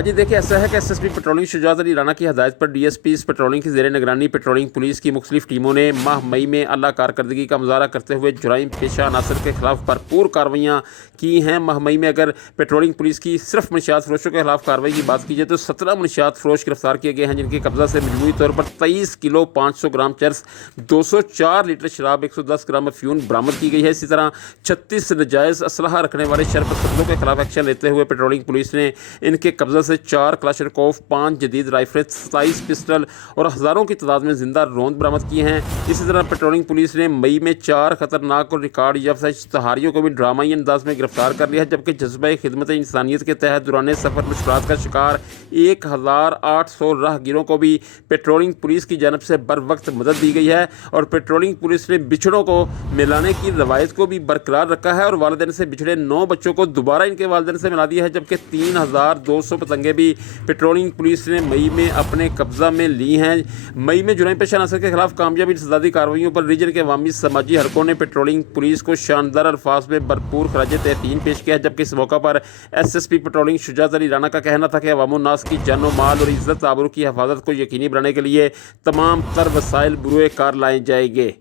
आज ये देखिए ऐसा है कि एसएसपी पेट्रोलिंग शुजात अली राना की हदायत पर डीएसपी पेट्रोलिंग की ज़ेर निगरानी पेट्रोलिंग पुलिस की मुख्तलिफ टीमों ने माह मई में अला कारकर्दगी का मुजाहरा करते हुए जुराइम पेशा अनासर के खिलाफ भरपूर कार्रवाइयाँ की हैं। माह मई में अगर पेट्रोलिंग पुलिस की सिर्फ मनशियात फरोशों के खिलाफ कार्रवाई की बात की जाए तो 17 मनशियात फरोश गिरफ्तार किए गए हैं, जिनके कब्जा से मजमूई तौर पर 23 किलो 500 ग्राम चरस, 204 लीटर शराब, 110 ग्राम अफ्यून बरामद की गई है। इसी तरह 36 नजायज़ असलहा रखने वाले शरपसंदों के खिलाफ एक्शन लेते हुए पेट्रोलिंग पुलिस ने इनके कब्जा से 4 क्लाशनकोफ, 5 जदीद राइफलें, 27 पिस्टल और हज़ारों की तादाद में जिंदा रोंद बरामद किए हैं। इसी तरह पेट्रोलिंग पुलिस ने मई में 4 खतरनाक और रिकॉर्ड याफ्ता इश्तहारियों को भी ड्रामाई अंदाज में गिरफ्तार कर लिया है, जबकि जज्बा खिदमत इंसानियत के तहत दौरान सफ़र मुश्किलात का शिकार 1800 राहगीरों को भी पेट्रोलिंग पुलिस की जानब से बर वक्त मदद दी गई है। और पेट्रोलिंग पुलिस ने बिछड़ों को मिलाने की रवायत को भी बरकरार रखा है और वालिदैन से बिछड़े 9 बच्चों को दोबारा इनके वालिदैन से मिला दिया है, जबकि 3200 पतंगे भी पेट्रोलिंग पुलिस ने मई में अपने कब्जा में ली हैं। मई में जुराइम पेशा अनासर के खिलाफ कामयाब इंसदादी कार्रवाइयों पर रीजन के अवामी समाजी हरकों ने पेट्रोलिंग पुलिस को शानदार अल्फाज में भरपूर खराज तहसीन पेश किया है, जबकि इस मौका पर एसएसपी पेट्रोलिंग शुजात अली राना का कहना था कि अवामुन्नास की जानो माल और इज्जत आबरू की हिफाजत को यकीनी बनाने के लिए तमाम तर वसाइल बुरुए कार लाए जाएंगे।